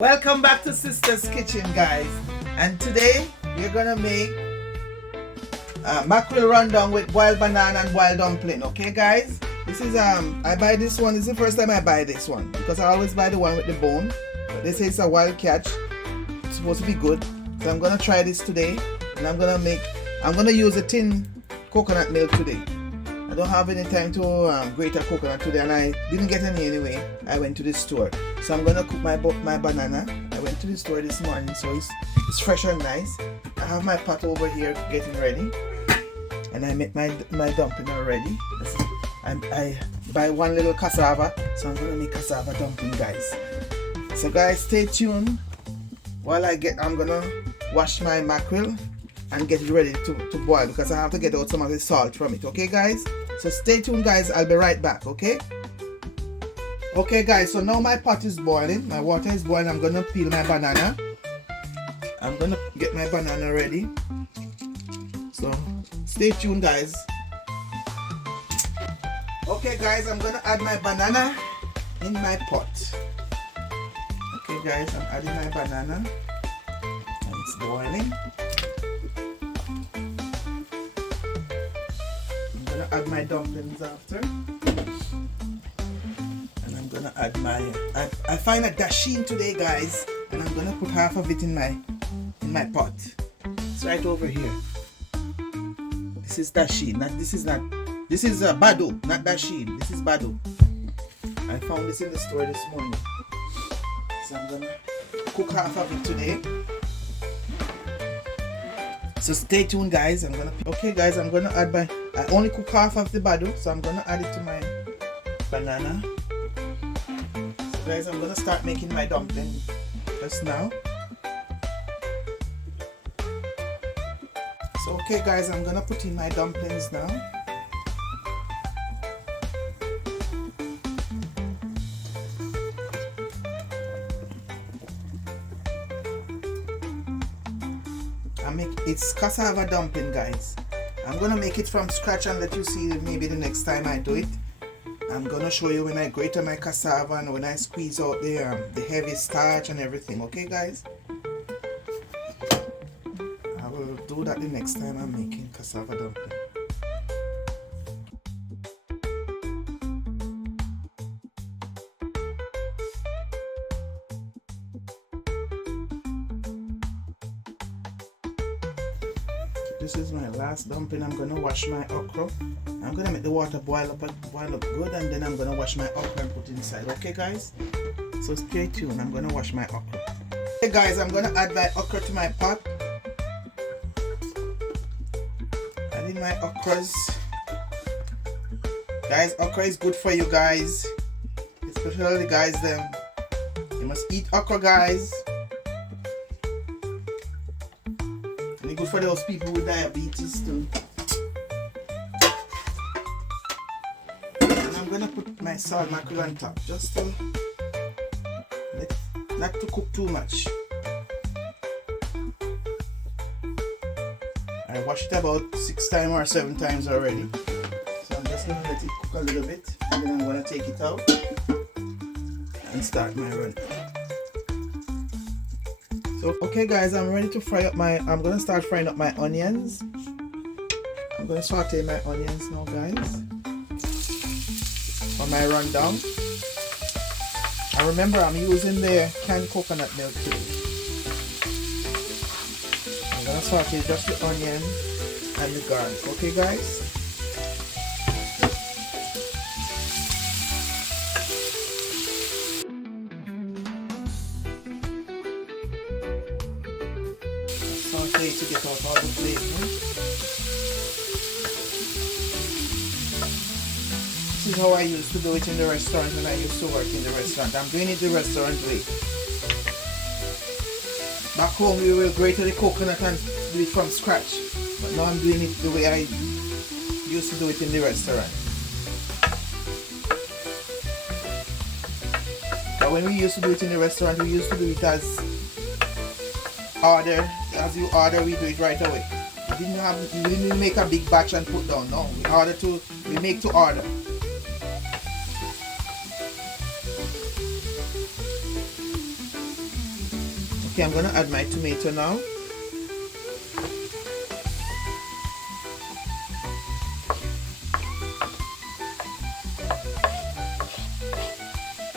Welcome back to Sister's Kitchen, guys. And today we're gonna make mackerel rundown with boiled banana and boiled dumpling. Okay, guys. This is I buy this one. This is the first time I buy this one because I always buy the one with the bone. But they say it's a wild catch. It's supposed to be good. So I'm gonna try this today, and I'm gonna use a tin coconut milk today. I don't have any time to grate a coconut today, and I didn't get any anyway. I went to the store, so I'm gonna cook my banana. I went to the store this morning, so it's fresh and nice. I have my pot over here getting ready, and I make my dumpling already. I buy one little cassava, so I'm gonna make cassava dumpling, guys. So guys, stay tuned while I'm gonna wash my mackerel and get it ready to boil, because I have to get out some of the salt from it. Okay, guys? So stay tuned, guys. I'll be right back. Okay? Okay, guys. So now my pot is boiling. My water is boiling. I'm gonna peel my banana. I'm gonna get my banana ready. So stay tuned, guys. Okay, guys. I'm gonna add my banana in my pot. Okay, guys. I'm adding my banana, and it's boiling. Add my dumplings after, and I'm gonna add I find a dasheen today, guys, and I'm gonna put half of it in my pot. It's right over here. This is dasheen. This is badu, not dasheen. This is badu. I found this in the store this morning, so I'm gonna cook half of it today. So stay tuned, guys. Okay, guys, I'm gonna add I only cook half of the badu, so I'm gonna add it to my banana. So guys, I'm gonna start making my dumpling just now. So okay, guys, I'm gonna put in my dumplings now. It's cassava dumpling, guys. I'm gonna make it from scratch and let you see maybe the next time I do it. I'm gonna show you when I grate my cassava and when I squeeze out the heavy starch and everything. Okay, guys? I will do that the next time I'm making cassava dumpling. This is my last dumpling. I'm gonna wash my okra. I'm gonna make the water boil up good, and then I'm gonna wash my okra and put it inside. Okay, guys? So stay tuned. I'm gonna wash my okra. Okay, guys, I'm gonna add my okra to my pot. Adding my okras. Guys, okra is good for you guys. Especially guys you must eat okra, guys. Good for those people with diabetes too. And I'm gonna put my salt mackerel on top, just to not to cook too much. I washed it about 6 times or 7 times already, so I'm just gonna let it cook a little bit, and then I'm gonna take it out and start my run. So okay, guys, I'm ready to fry up I'm gonna start frying up my onions. I'm gonna saute my onions now, guys, for my rundown. And remember, I'm using the canned coconut milk today. I'm gonna saute just the onion and the garlic. Okay, guys? To get out all the flavor. This is how I used to do it in the restaurant when I used to work in the restaurant. I'm doing it the restaurant way. Back home we will grate the coconut and do it from scratch. But now I'm doing it the way I used to do it in the restaurant. But when we used to do it in the restaurant, we used to do it as you order, we do it right away. We didn't make a big batch and put down. No, we make to order. Okay, I'm gonna add my tomato now.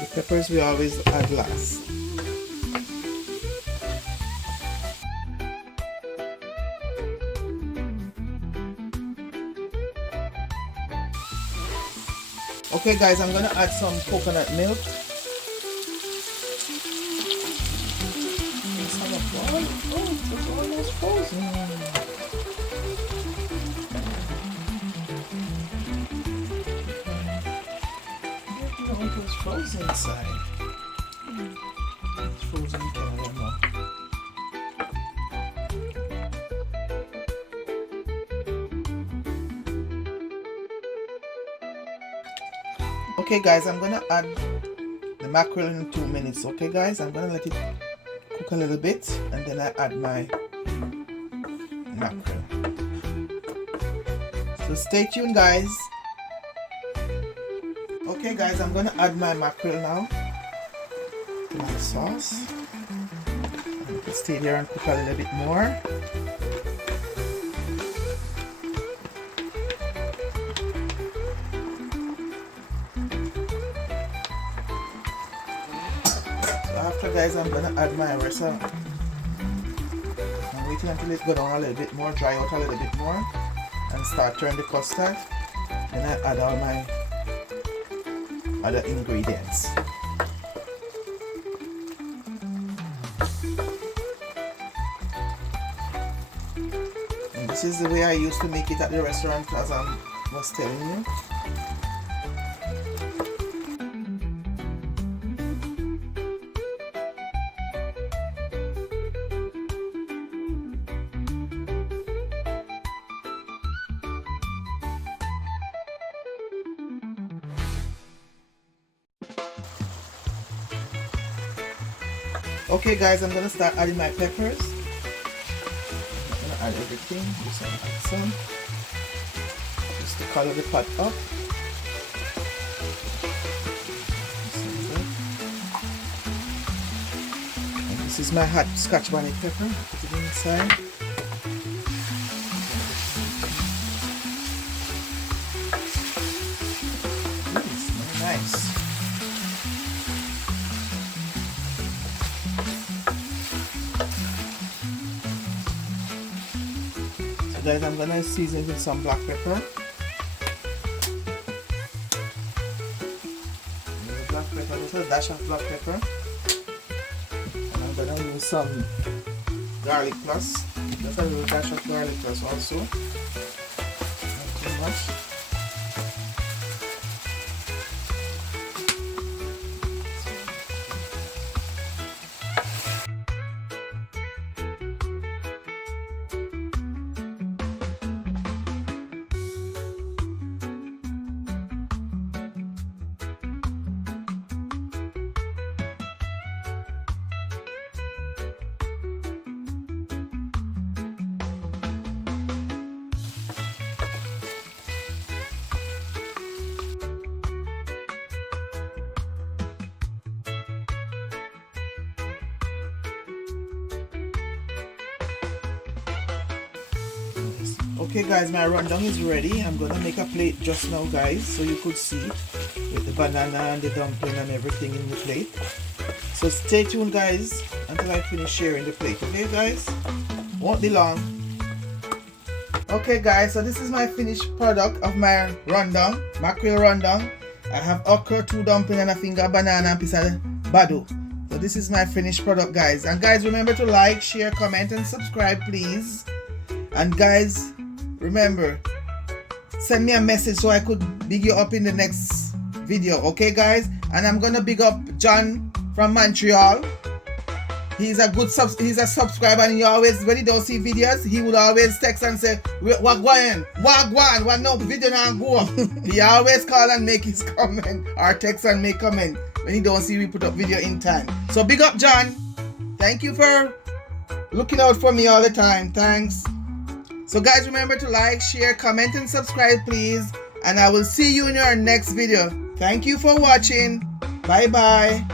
The peppers we always add last. Okay guys, I'm gonna add some coconut milk. Oh, it's almost frozen. It's frozen inside. It's frozen in Canada now. Okay guys, I'm gonna add the mackerel in 2 minutes. Okay guys, I'm gonna let it cook a little bit and then I add my mackerel. So stay tuned guys. Okay guys, I'm gonna add my mackerel now to my sauce. Stay there and cook a little bit more. After guys, I'm gonna add my rest of. I'm waiting until it go down a little bit more, dry out a little bit more, and start turning the custard. Then I add all my other ingredients. And this is the way I used to make it at the restaurant, as I was telling you. Okay guys, I'm gonna start adding my peppers. I'm gonna add everything. Just add some. Just to color the pot up. And this is my hot scotch bonnet pepper. Put it inside. Ooh, it smells nice. Guys, I'm gonna season it with some black pepper. Black pepper, just a dash of black pepper. And I'm gonna use some garlic plus. Just a little dash of garlic plus also. Not too much. Okay guys, my rundown is ready. I'm gonna make a plate just now guys, so you could see with the banana and the dumpling and everything in the plate. So stay tuned guys until I finish sharing the plate. Okay guys, won't be long. Okay guys, so this is my finished product of my rundown, mackerel rundown. I have okra, 2 dumpling and a finger banana and piece of bado. So this is my finished product guys. And guys, remember to like, share, comment and subscribe please. And guys, remember, send me a message so I could big you up in the next video. Okay guys, and I'm gonna big up John from Montreal. He's a subscriber, and he always, when he don't see videos, he would always text and say, wagwan, what no video now go. He always call and make his comment, or text and make comment when he don't see we put up video in time. So big up John. Thank you for looking out for me all the time. Thanks. So guys, remember to like, share, comment and subscribe please. And I will see you in our next video. Thank you for watching. Bye bye.